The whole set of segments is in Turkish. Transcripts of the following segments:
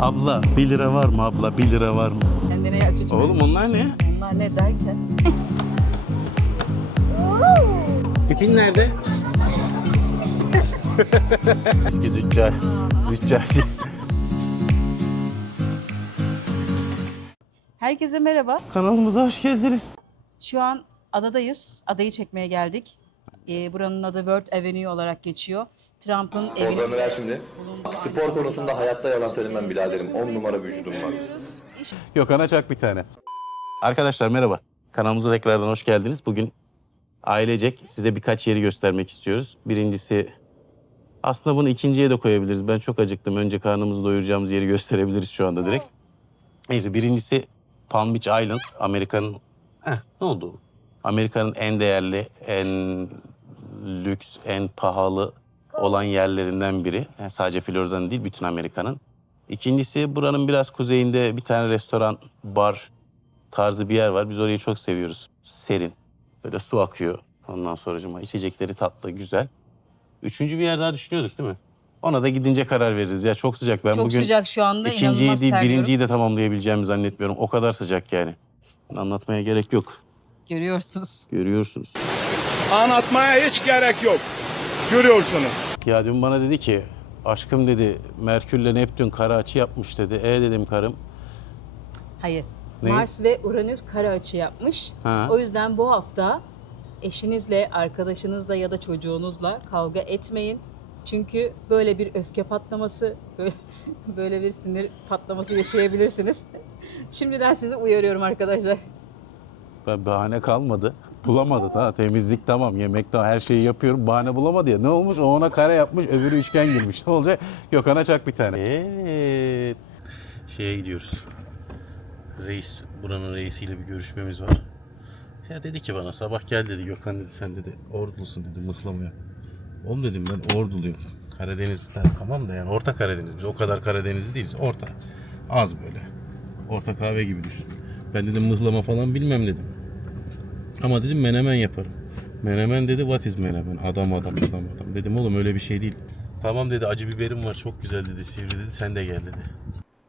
Abla 1 lira var mı abla 1 lira var mı? Kendine çocuk. Oğlum onlar ne? Bunlar ne derken? Pipin nerede? Eski züccar. Züccarcı. Herkese merhaba. Kanalımıza hoş geldiniz. Şu an adadayız. Adayı çekmeye geldik. Ee, buranın adı World Avenue olarak geçiyor. Trump'ın evinin... Ömer şimdi. Spor konusunda hayatta yalan söylemem biraderim. 10 numara vücudum var. Yok ana çak bir tane. Arkadaşlar merhaba. Kanalımıza tekrardan hoş geldiniz. Bugün ailecek size birkaç yeri göstermek istiyoruz. Birincisi aslında bunu ikinciye de koyabiliriz. Ben çok acıktım. Önce karnımızı doyuracağımız yeri gösterebiliriz şu anda direkt. Neyse birincisi Palm Beach Island. Amerika'nın... Heh, ne oldu? Amerika'nın en değerli, en lüks, en pahalı olan yerlerinden biri. Yani sadece Florida'nın değil, bütün Amerika'nın. İkincisi buranın biraz kuzeyinde bir tane restoran, bar tarzı bir yer var. Biz orayı çok seviyoruz. Serin. Böyle su akıyor. Ondan sonracıma içecekleri tatlı, güzel. Üçüncü bir yer daha düşünüyorduk değil mi? Ona da gidince karar veririz ya. Çok sıcak. Ben Çok bugün sıcak şu anda. ikinciyi inanılmaz değil terliyorum. birinciyi de tamamlayabileceğimi zannetmiyorum. O kadar sıcak yani. Anlatmaya gerek yok. Görüyorsunuz. Görüyorsunuz. Anlatmaya hiç gerek yok. Görüyorsunuz. Ya dün bana dedi ki aşkım dedi Merkür'le Neptün kara açı yapmış dedi. E dedim karım. Hayır. Ne? Mars ve Uranüs kara açı yapmış. Ha. O yüzden bu hafta eşinizle, arkadaşınızla ya da çocuğunuzla kavga etmeyin. Çünkü böyle bir öfke patlaması, böyle, böyle bir sinir patlaması yaşayabilirsiniz. Şimdiden sizi uyarıyorum arkadaşlar. Ben bahane kalmadı. Bulamadı. Ha, temizlik tamam, yemek tamam, her şeyi yapıyorum. Bahane bulamadı ya. Ne olmuş? O ona kare yapmış, öbürü üçgen girmiş. Ne olacak? Gökhan'a çak bir tane. Evet. Şeye gidiyoruz. Reis, buranın reisiyle bir görüşmemiz var. Ya dedi ki bana sabah gel dedi Gökhan dedi sen dedi ordulusun dedi mıhlamaya. Oğlum dedim ben orduluyum. Karadeniz'den tamam da yani orta Karadeniz. Biz o kadar Karadenizli değiliz. Orta. Az böyle. Orta kahve gibi düşün. Ben dedim mıhlama falan bilmem dedim. Ama dedim menemen yaparım. Menemen dedi what is menemen? Adam adam adam adam. Dedim oğlum öyle bir şey değil. Tamam dedi acı biberim var çok güzel dedi sivri dedi sen de gel dedi.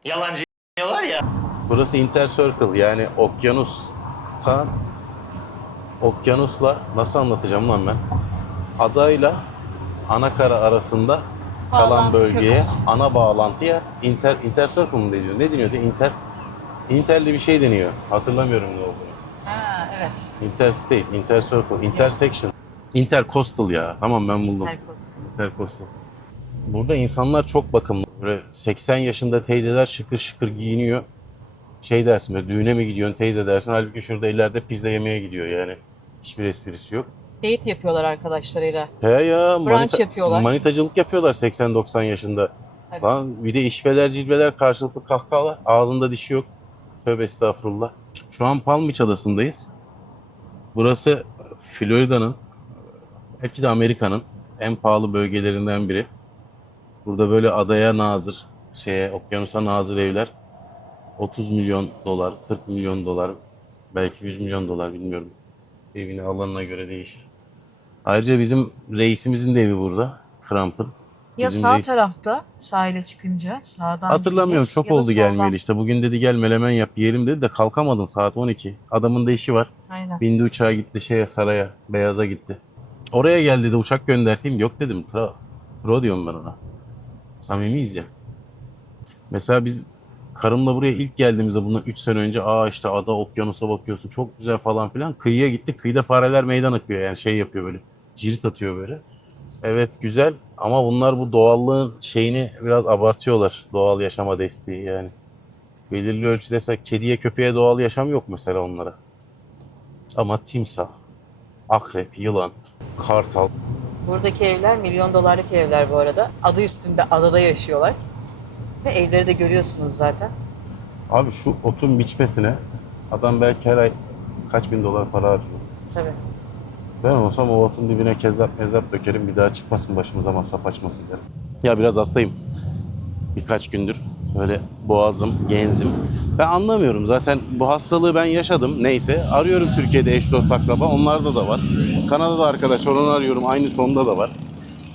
Yalancı var ya. Burası Inter Circle yani okyanustan okyanusla nasıl anlatacağım lan ben? Adayla Anakara arasında kalan Bağlantı bölgeye köprüsü. ana bağlantıya Inter Inter Circle mı deniyor? Ne deniyordu? Inter Inter'li bir şey deniyor. Hatırlamıyorum ne olduğunu. Evet. Interstate, Intercircle, Intersection. Intercoastal ya. Tamam ben buldum. Intercoastal. Burada insanlar çok bakımlı. Böyle 80 yaşında teyzeler şıkır şıkır giyiniyor. Şey dersin böyle düğüne mi gidiyorsun teyze dersin. Halbuki şurada ileride pizza yemeye gidiyor yani. Hiçbir esprisi yok. Date yapıyorlar arkadaşlarıyla. He ya Brunch yapıyorlar. manitacılık yapıyorlar 80-90 yaşında. Tabii. Lan bir de işveler cilveler karşılıklı kahkahalar. Ağzında dişi yok. Tövbe estağfurullah. Şu an Palm Beach adasındayız. Burası Florida'nın belki de Amerika'nın en pahalı bölgelerinden biri. Burada böyle adaya nazır, şeye okyanusa nazır evler 30 milyon dolar, 40 milyon dolar, belki 100 milyon dolar bilmiyorum. Evine alanına göre değişir. Ayrıca bizim reisimizin de evi burada. Trump'ın. Ya sağ reis- tarafta sahile çıkınca sağdan Hatırlamıyorum çok oldu gelmeyeli işte. Bugün dedi gel melemen yap yiyelim dedi de kalkamadım saat 12. Adamın da işi var. Aynen. Bindi uçağa gitti şeye saraya, beyaza gitti. Oraya gel dedi uçak gönderteyim. Yok dedim. Tra, tro diyorum ben ona. Samimiyiz ya. Mesela biz karımla buraya ilk geldiğimizde bundan 3 sene önce aa işte ada okyanusa bakıyorsun çok güzel falan filan. Kıyıya gittik. Kıyıda fareler meydan akıyor yani şey yapıyor böyle. Cirit atıyor böyle. Evet güzel ama bunlar bu doğallığın şeyini biraz abartıyorlar. Doğal yaşama desteği yani. Belirli ölçüde kediye köpeğe doğal yaşam yok mesela onlara. Ama timsah, akrep, yılan, kartal. Buradaki evler milyon dolarlık evler bu arada. Adı üstünde adada yaşıyorlar. Ve evleri de görüyorsunuz zaten. Abi şu otun biçmesine adam belki her ay kaç bin dolar para harcıyor. Tabii. Ben olsam o otun dibine kezzap mezzap dökerim bir daha çıkmasın başımıza masraf açmasın derim. Ya biraz hastayım. Birkaç gündür böyle boğazım, genzim. Ben anlamıyorum zaten bu hastalığı ben yaşadım neyse. Arıyorum Türkiye'de eş dost akraba onlarda da var. Kanada'da arkadaş onu arıyorum aynı sonda da var.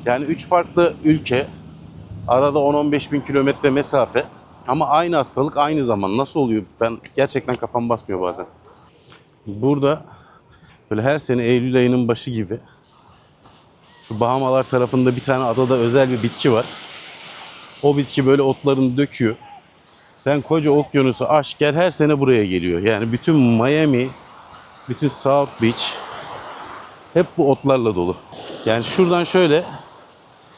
Yani üç farklı ülke arada 10-15 bin kilometre mesafe. Ama aynı hastalık aynı zaman nasıl oluyor? Ben gerçekten kafam basmıyor bazen. Burada böyle her sene Eylül ayının başı gibi şu Bahamalar tarafında bir tane adada özel bir bitki var. O bitki böyle otlarını döküyor. Sen koca okyanusu aş gel her sene buraya geliyor. Yani bütün Miami, bütün South Beach hep bu otlarla dolu. Yani şuradan şöyle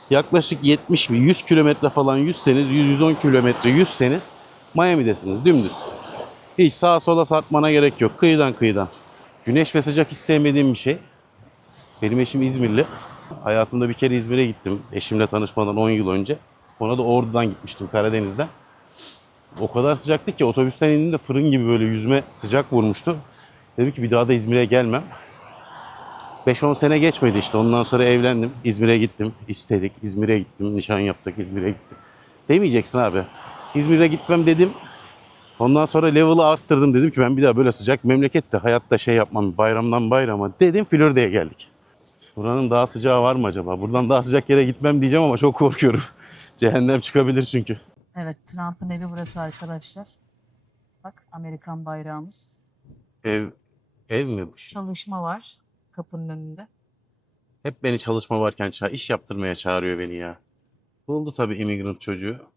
yaklaşık 70 mi 100 kilometre falan yüzseniz 100-110 kilometre yüzseniz Miami'desiniz dümdüz. Hiç sağa sola sarkmana gerek yok. Kıyıdan kıyıdan. Güneş ve sıcak hiç sevmediğim bir şey. Benim eşim İzmirli. Hayatımda bir kere İzmir'e gittim. Eşimle tanışmadan 10 yıl önce. Ona da Ordu'dan gitmiştim Karadeniz'den. O kadar sıcaktı ki otobüsten indiğimde fırın gibi böyle yüzme sıcak vurmuştu. Dedim ki bir daha da İzmir'e gelmem. 5-10 sene geçmedi işte. Ondan sonra evlendim. İzmir'e gittim. istedik. İzmir'e gittim. Nişan yaptık. İzmir'e gittim. Demeyeceksin abi. İzmir'e gitmem dedim. Ondan sonra level'ı arttırdım. Dedim ki ben bir daha böyle sıcak memlekette hayatta şey yapmam. Bayramdan bayrama. Dedim Florida'ya geldik. Buranın daha sıcağı var mı acaba? Buradan daha sıcak yere gitmem diyeceğim ama çok korkuyorum. Cehennem çıkabilir çünkü. Evet Trump'ın evi burası arkadaşlar. Bak Amerikan bayrağımız. Ev ev mi bu? şey? Çalışma var kapının önünde. Hep beni çalışma varken ça- iş yaptırmaya çağırıyor beni ya. Buldu tabii immigrant çocuğu.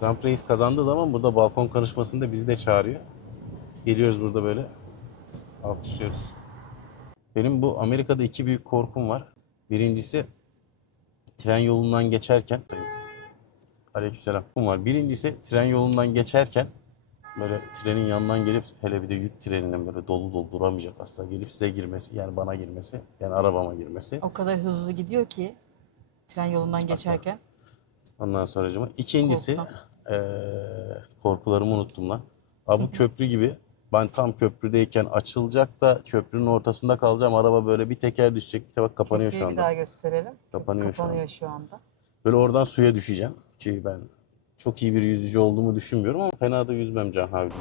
Trump Reis kazandığı zaman burada balkon konuşmasında bizi de çağırıyor. Geliyoruz burada böyle alkışlıyoruz. Benim bu Amerika'da iki büyük korkum var. Birincisi tren yolundan geçerken Aleykümselam. Bu var. Birincisi tren yolundan geçerken böyle trenin yanından gelip hele bir de yük treninin böyle dolu dolu duramayacak asla gelip size girmesi yani bana girmesi yani arabama girmesi. O kadar hızlı gidiyor ki tren yolundan geçerken. Ondan sonra ikincisi Korkma. eee, korkularımı unuttum lan. Abi bu köprü gibi ben tam köprüdeyken açılacak da köprünün ortasında kalacağım. Araba böyle bir teker düşecek. Bir de bak kapanıyor Köprüyü şu bir daha anda. gösterelim. Kapanıyor şu Kapanıyor anda. şu anda. Böyle oradan suya düşeceğim. Ki ben çok iyi bir yüzücü olduğumu düşünmüyorum ama fena da yüzmem Can Havli'de.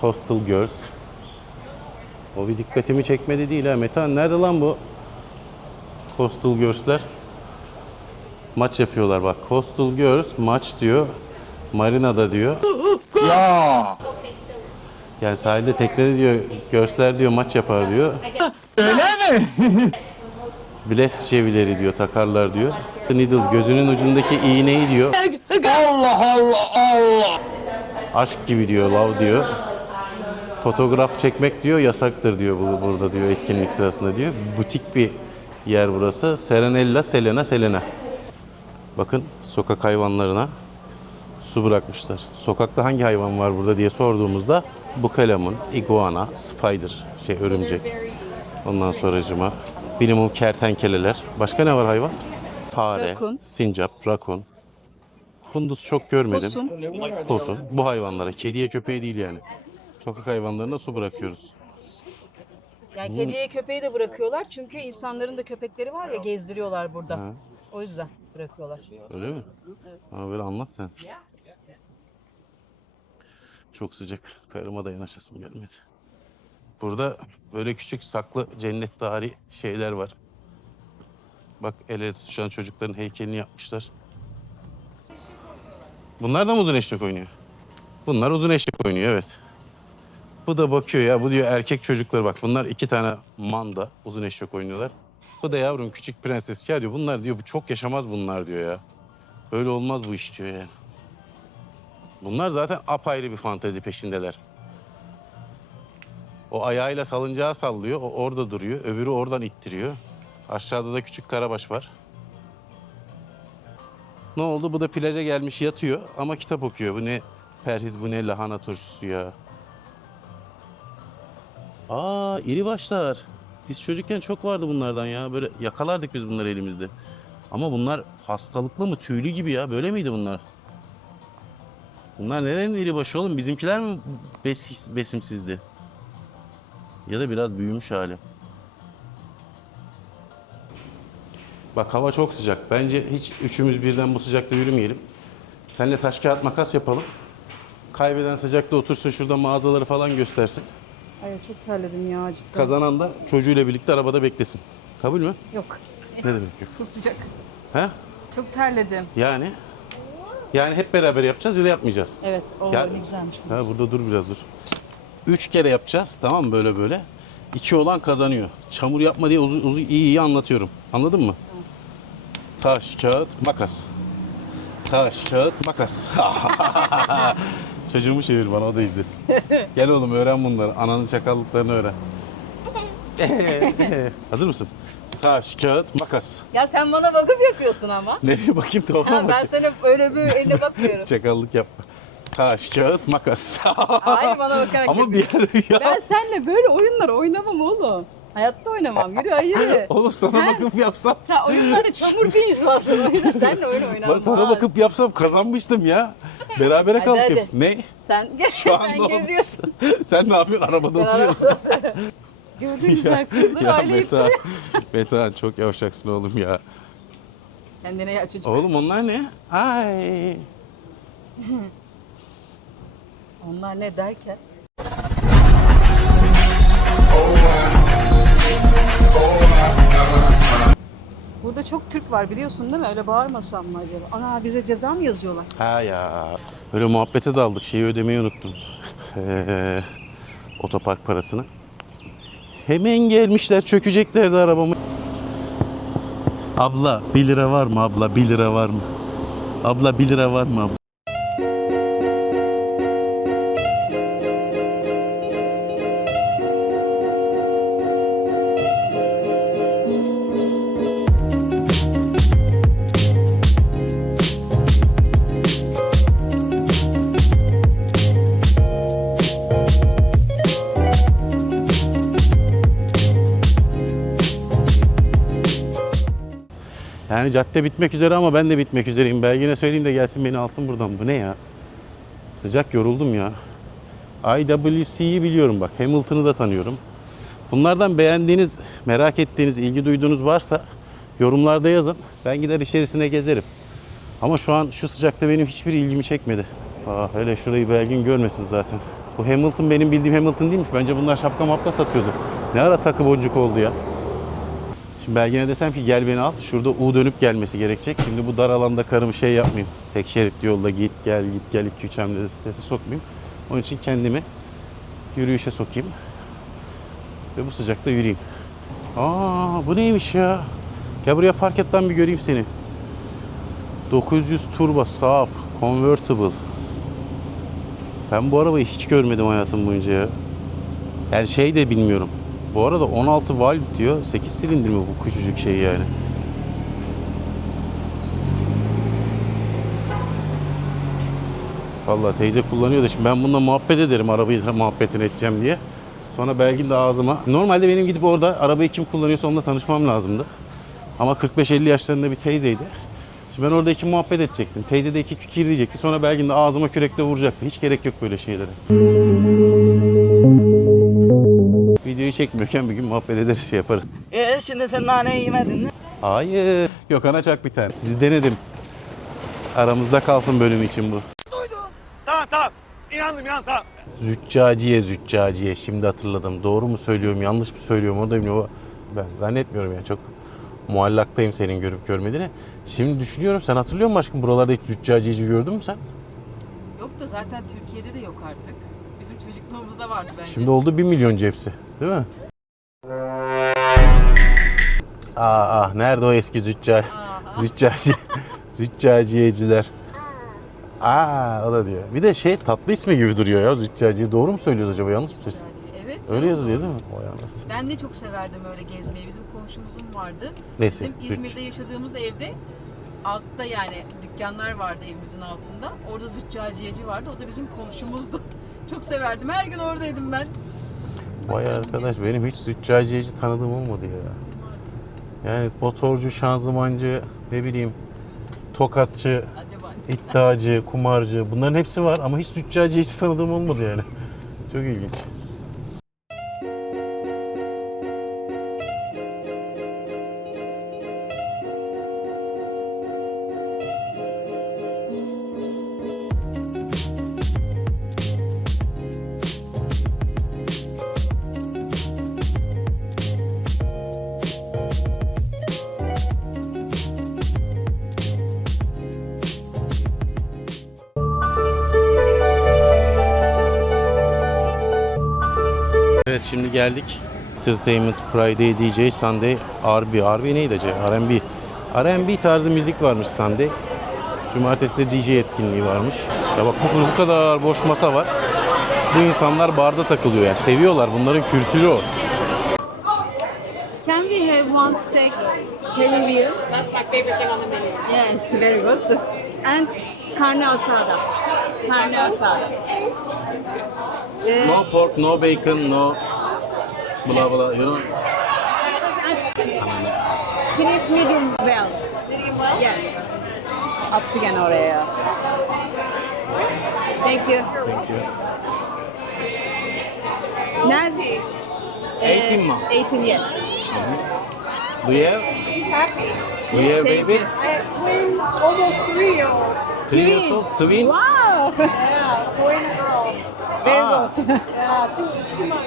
Coastal Girls. O bir dikkatimi çekmedi değil ha. Metehan nerede lan bu? Coastal Girls'ler. Maç yapıyorlar bak. Coastal Girls maç diyor. Marina'da diyor. Ya. Yani sahilde teknede diyor görsler diyor maç yapar diyor. Öyle mi? Bilesk çevileri diyor takarlar diyor. Needle gözünün ucundaki iğneyi diyor. Allah Allah Allah. Aşk gibi diyor love diyor. Fotoğraf çekmek diyor yasaktır diyor bu burada diyor etkinlik sırasında diyor. Butik bir yer burası. Serenella Selena Selena. Bakın sokak hayvanlarına su bırakmışlar. Sokakta hangi hayvan var burada diye sorduğumuzda bukalemun, iguana, spider, şey örümcek. Ondan sonracıma minimum kertenkeleler. Başka ne var hayvan? Fare, Rakun. sincap, rakun. Kunduz çok görmedim. Posun. Bu hayvanlara, kediye köpeğe değil yani. Sokak hayvanlarına su bırakıyoruz. Yani kediye köpeği de bırakıyorlar çünkü insanların da köpekleri var ya gezdiriyorlar burada. Ha. O yüzden bırakıyorlar. Öyle mi? Ama böyle anlat sen. Çok sıcak. Karıma da yanaşasım gelmedi. Burada böyle küçük saklı cennetvari şeyler var. Bak el ele tutuşan çocukların heykelini yapmışlar. Bunlar da mı uzun eşek oynuyor? Bunlar uzun eşek oynuyor evet. Bu da bakıyor ya bu diyor erkek çocukları bak bunlar iki tane manda uzun eşek oynuyorlar. Bu da yavrum küçük prenses ya diyor bunlar diyor bu çok yaşamaz bunlar diyor ya. Böyle olmaz bu iş diyor yani. Bunlar zaten apayrı bir fantezi peşindeler. O ayağıyla salıncağı sallıyor, o orada duruyor, öbürü oradan ittiriyor. Aşağıda da küçük karabaş var. Ne oldu? Bu da plaja gelmiş yatıyor ama kitap okuyor. Bu ne perhiz, bu ne lahana turşusu ya. Aa iri başlar. Biz çocukken çok vardı bunlardan ya. Böyle yakalardık biz bunları elimizde. Ama bunlar hastalıklı mı? Tüylü gibi ya. Böyle miydi bunlar? Bunlar nerenin iri başı oğlum? Bizimkiler mi bes- besimsizdi? Ya da biraz büyümüş hali. Bak hava çok sıcak. Bence hiç üçümüz birden bu sıcakta yürümeyelim. Seninle taş kağıt makas yapalım. Kaybeden sıcakta otursun şurada mağazaları falan göstersin. Ay çok terledim ya cidden. Kazanan da çocuğuyla birlikte arabada beklesin. Kabul mü? Yok. Ne demek yok? Çok sıcak. He? Çok terledim. Yani Yani hep beraber yapacağız ya da yapmayacağız. Evet, o Ya- ne güzelmiş. Ha, burada dur biraz dur. Üç kere yapacağız tamam mı böyle böyle. İki olan kazanıyor. Çamur yapma diye uzun uzun iyi iyi anlatıyorum. Anladın mı? Taş, kağıt, makas. Taş, kağıt, makas. Çocuğumu çevir bana o da izlesin. Gel oğlum öğren bunları. Ananın çakallıklarını öğren. Hazır mısın? Taş, kağıt, makas. Ya sen bana bakıp yapıyorsun ama. Nereye bakayım tamam Ha, mı? ben sana öyle bir eline bakmıyorum. Çakallık yapma. Taş, kağıt, makas. Hayır bana bakarak Ama bir yapıyorsun. yerde ya. Ben seninle böyle oyunlar oynamam oğlum. Hayatta oynamam. Yürü hayır. Oğlum sana Sen- bakıp yapsam. Sen oyunlarda çamur bir insansın. O yüzden seninle oyun Ben oynamam. sana bakıp yapsam kazanmıştım ya. Berabere Hadi, kaldık hadi. Ne? Sen, Şu an sen ne oldu? geziyorsun. Sen ne yapıyorsun? Arabada Ben oturuyorsun. Gördüğün güzel kızlar ya aile yıktırıyor. Metehan çok yavşaksın oğlum ya. Kendine ya çocuk. Oğlum onlar ne? Ay. Onlar ne derken? Burada çok Türk var biliyorsun değil mi? Öyle bağırmasam mı acaba? Ana bize ceza mı yazıyorlar? Ha ya. Öyle muhabbete daldık. Şeyi ödemeyi unuttum. Otopark parasını. Hemen gelmişler çökeceklerdi arabamı. Abla 1 lira var mı abla 1 lira var mı? Abla 1 lira var mı abla? Yani cadde bitmek üzere ama ben de bitmek üzereyim. Belgin'e söyleyeyim de gelsin beni alsın buradan. Bu ne ya? Sıcak yoruldum ya. IWC'yi biliyorum bak. Hamilton'ı da tanıyorum. Bunlardan beğendiğiniz, merak ettiğiniz, ilgi duyduğunuz varsa yorumlarda yazın. Ben gider içerisine gezerim. Ama şu an şu sıcakta benim hiçbir ilgimi çekmedi. Aa, hele şurayı Belgin görmesin zaten. Bu Hamilton benim bildiğim Hamilton değilmiş. Bence bunlar şapka mapka satıyordu. Ne ara takı boncuk oldu ya. Şimdi Belgin'e desem ki gel beni al. Şurada U dönüp gelmesi gerekecek. Şimdi bu dar alanda karımı şey yapmayayım. Tek şeritli yolda git gel git gel 2-3 hamlede strese sokmayayım. Onun için kendimi yürüyüşe sokayım. Ve bu sıcakta yürüyeyim. Aa bu neymiş ya? Gel buraya park et lan bir göreyim seni. 900 turbo Saab convertible. Ben bu arabayı hiç görmedim hayatım boyunca ya. Yani şey de bilmiyorum. Bu arada 16 valve diyor. 8 silindir mi bu küçücük şey yani? Vallahi teyze kullanıyor da şimdi ben bununla muhabbet ederim arabayı muhabbetini edeceğim diye. Sonra Belgin de ağzıma. Normalde benim gidip orada arabayı kim kullanıyorsa onunla tanışmam lazımdı. Ama 45-50 yaşlarında bir teyzeydi. Şimdi ben orada iki muhabbet edecektim. Teyze de iki fikir diyecekti. Sonra Belgin de ağzıma kürekle vuracaktı. Hiç gerek yok böyle şeylere. Videoyu çekmiyorken bir gün muhabbet ederiz şey yaparız. Ee şimdi sen naneyi yemedin mi? Hayır. Gökhan'a çak bir tane. Sizi denedim. Aramızda kalsın bölüm için bu. Tamam tamam. İnandım inandım tamam. Züccaciye züccaciye şimdi hatırladım. Doğru mu söylüyorum yanlış mı söylüyorum onu da bilmiyorum. Ben zannetmiyorum yani çok muallaktayım senin görüp görmediğine. Şimdi düşünüyorum sen hatırlıyor musun aşkım buralarda hiç züccaciyeci gördün mü sen? Yok da zaten Türkiye'de de yok artık. Bizim çocukluğumuzda vardı bence. Şimdi oldu 1 milyon cepsi değil mi? Aa, ah nerede o eski zücca züccaci züccaciyeciler? Aa o da diyor. Bir de şey tatlı ismi gibi duruyor ya züccaciye. Doğru mu söylüyoruz acaba yanlış mı söylüyoruz? Evet. Öyle yazılıyor değil mi? Vay anasını. Ben de çok severdim öyle gezmeyi. Bizim komşumuzun vardı. Neyse. Bizim zücc- İzmir'de yaşadığımız evde altta yani dükkanlar vardı evimizin altında. Orada züccaciyeci vardı. O da bizim komşumuzdu. Çok severdim. Her gün oradaydım ben. Vay arkadaş benim hiç züccaciyeci tanıdığım olmadı ya. Yani motorcu, şanzımancı, ne bileyim tokatçı, iddiacı, kumarcı bunların hepsi var ama hiç züccaciyeci tanıdığım olmadı yani. Çok ilginç. Geldik. Entertainment Friday DJ Sunday RB. RB neydi acaba? R&B. R&B tarzı müzik varmış Sunday. Cumartesi de DJ etkinliği varmış. Ya bak bu, bu kadar boş masa var. Bu insanlar barda takılıyor yani. Seviyorlar. Bunların kültürü o. Can we have one steak Peruvian? That's my favorite thing on the menu. Yes, very good. And carne asada. Carne asada. No pork, no bacon, no blah blah, you know. Finish medium well. Medium well? Yes. Attı gene oraya. Thank you. Thank you. Nerede? 18 months. 18 yes. Do you have, He's happy. do you have Thank baby? you. I have twin, almost three year olds. Three years old, twin? Wow. Yeah, boy and. Very Ah. good. Yeah, too, too much.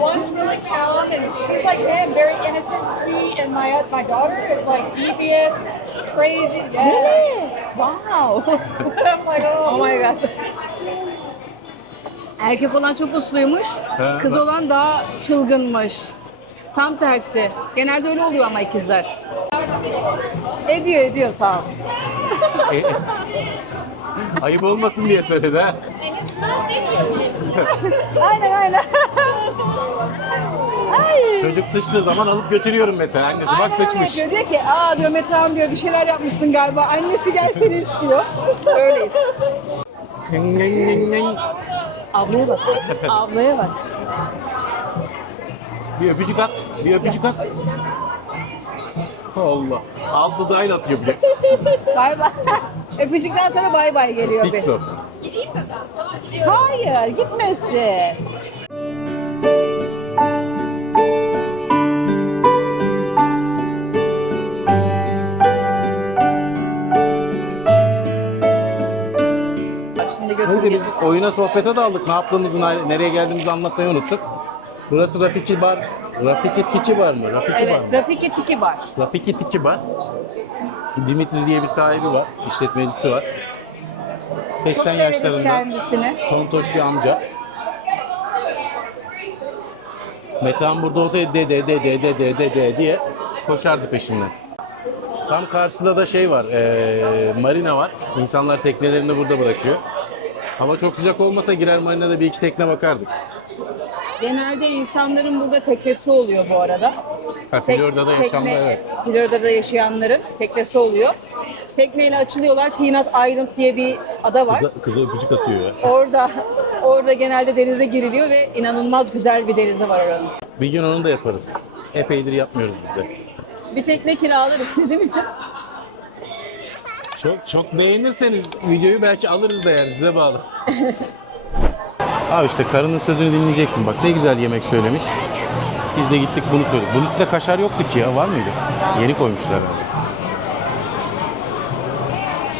One's really calm and he's like him, very innocent, sweet, and my my daughter is like devious, crazy. Yeah. Really? Wow. I'm like, oh, Oh my god. Erkek olan çok usluymuş, He, kız bak. olan daha çılgınmış. Tam tersi. Genelde öyle oluyor ama ikizler. Ediyor ediyor sağ olsun. E, Ayıp olmasın diye söyledi ha. Aynen aynen. Ay. Çocuk sıçtığı zaman alıp götürüyorum mesela. Annesi bak Aynen öyle sıçmış. diyor. Diyor ki aa diyor Mete Hanım diyor bir şeyler yapmışsın galiba. Annesi gel seni istiyor. Öyleyiz. Ablaya bak. Ablaya bak. bir öpücük at. Bir öpücük at. Allah. Alt dudağıyla atıyor bir de. Bay bay. Öpücükten sonra bay bay geliyor. bir. Pixo. Hayır gitmesin. Şimdi Neyse biz oyuna sohbete daldık. Ne yaptığımızı, nereye geldiğimizi anlatmayı unuttuk. Burası Rafiki Bar. Rafiki Tiki Bar mı? Rafiki evet, Bar? Rafiki Tiki Bar. Rafiki Tiki Bar. Dimitri diye bir sahibi var, işletmecisi var. 80 Çok yaşlarında kendisini. tontoş bir amca. Metehan burada olsaydı dede dede dede dede diye koşardı peşinden. Tam karşısında da şey var, e, marina var. İnsanlar teknelerini burada bırakıyor. Hava çok sıcak olmasa girer marinada bir iki tekne bakardık. Genelde insanların burada teknesi oluyor bu arada. Ha, Florida'da yaşamda evet. Florida'da yaşayanların teknesi oluyor. Tekneyle açılıyorlar. Peanut Island diye bir ada var. Kıza, kıza öpücük atıyor ya. Orada orada genelde denize giriliyor ve inanılmaz güzel bir denizi var oranın. Bir gün onu da yaparız. Epeydir yapmıyoruz biz de. Bir tekne kiralarız sizin için. Çok çok beğenirseniz videoyu belki alırız da yani size bağlı. Abi işte karının sözünü dinleyeceksin. Bak ne güzel yemek söylemiş. Biz de gittik bunu söyledik. Bunun üstünde kaşar yoktu ki ya. Var mıydı? Yeni koymuşlar abi.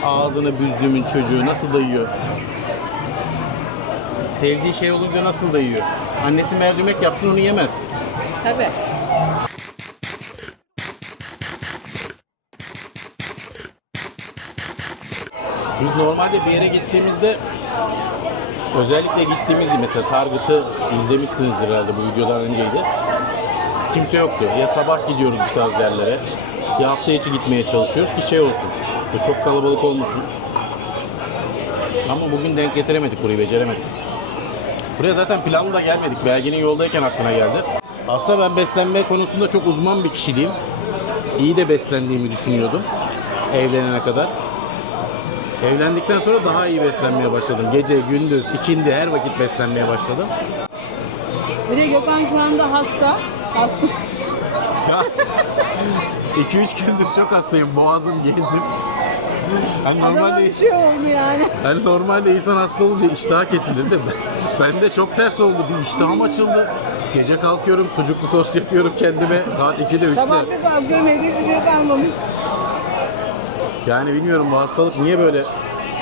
Ağzını büzdüğümün çocuğu nasıl da yiyor. Sevdiği şey olunca nasıl da yiyor. Annesi mercimek yapsın onu yemez. Tabii. Biz normalde bir yere gittiğimizde özellikle gittiğimiz mesela Target'ı izlemişsinizdir herhalde bu videodan önceydi. Kimse yoktu. Ya sabah gidiyoruz bu tarz yerlere ya hafta içi gitmeye çalışıyoruz ki şey olsun. Çok kalabalık olmasın. Ama bugün denk getiremedik burayı, beceremedik. Buraya zaten planlı da gelmedik. Belgenin yoldayken aklına geldi. Aslında ben beslenme konusunda çok uzman bir kişiliğim. İyi de beslendiğimi düşünüyordum evlenene kadar. Evlendikten sonra daha iyi beslenmeye başladım. Gece, gündüz, ikindi her vakit beslenmeye başladım. Bir de Gökhan şu anda hasta. Hasta. 2-3 gündür çok hastayım. Boğazım. Ben Adama normalde, bir şey oldu yani. ben normalde insan hasta olunca iştah kesilir değil mi? Ben de çok ters oldu. Bir iştahım açıldı. Gece kalkıyorum, sucuklu tost yapıyorum kendime. Saat 2'de 3'te. Sabah bir kalkıyorum evde hiçbir şey kalmamış. Yani bilmiyorum bu hastalık niye böyle...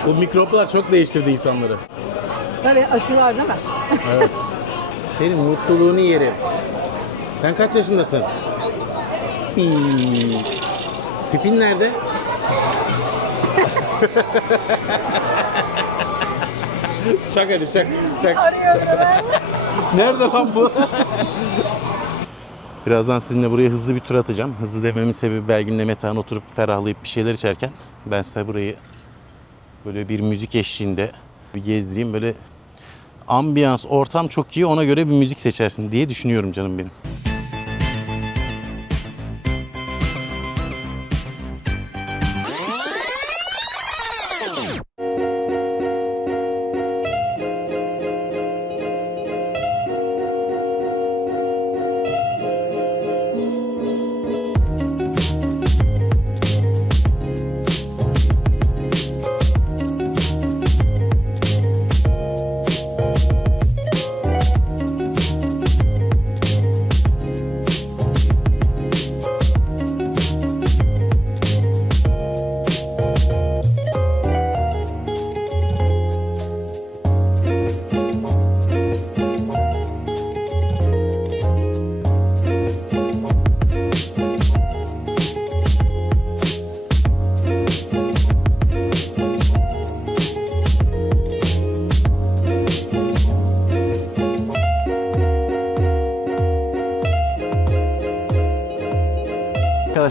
Bu mikroplar çok değiştirdi insanları. Tabii aşılar değil mi? Senin mutluluğunu yerim. Sen kaç yaşındasın? Hmm. Pipin nerede? çak hadi çak. Çak. Arıyorum Nerede lan bu? Birazdan sizinle buraya hızlı bir tur atacağım. Hızlı dememin sebebi Belgin'le Metehan oturup ferahlayıp bir şeyler içerken ben size burayı böyle bir müzik eşliğinde bir gezdireyim. Böyle ambiyans, ortam çok iyi ona göre bir müzik seçersin diye düşünüyorum canım benim.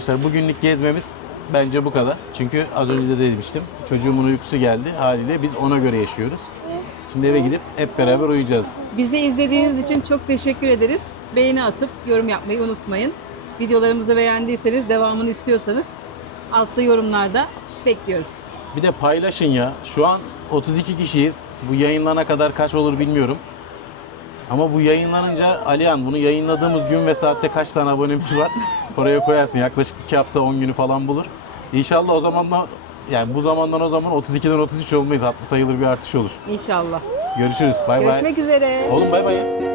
Arkadaşlar bugünlük gezmemiz bence bu kadar. Çünkü az önce de demiştim. Çocuğumun uykusu geldi. Haliyle biz ona göre yaşıyoruz. Şimdi eve gidip hep beraber uyuyacağız. Bizi izlediğiniz için çok teşekkür ederiz. Beğeni atıp yorum yapmayı unutmayın. Videolarımızı beğendiyseniz, devamını istiyorsanız altta yorumlarda bekliyoruz. Bir de paylaşın ya. Şu an 32 kişiyiz. Bu yayınlana kadar kaç olur bilmiyorum. Ama bu yayınlanınca Alihan bunu yayınladığımız gün ve saatte kaç tane abonemiz var? Oraya koyarsın. Yaklaşık 2 hafta 10 günü falan bulur. İnşallah o zamandan yani bu zamandan o zaman 32'den 33 olmayız. Hatlı sayılır bir artış olur. İnşallah. Görüşürüz. Bay bay. Görüşmek üzere. Oğlum bay bay.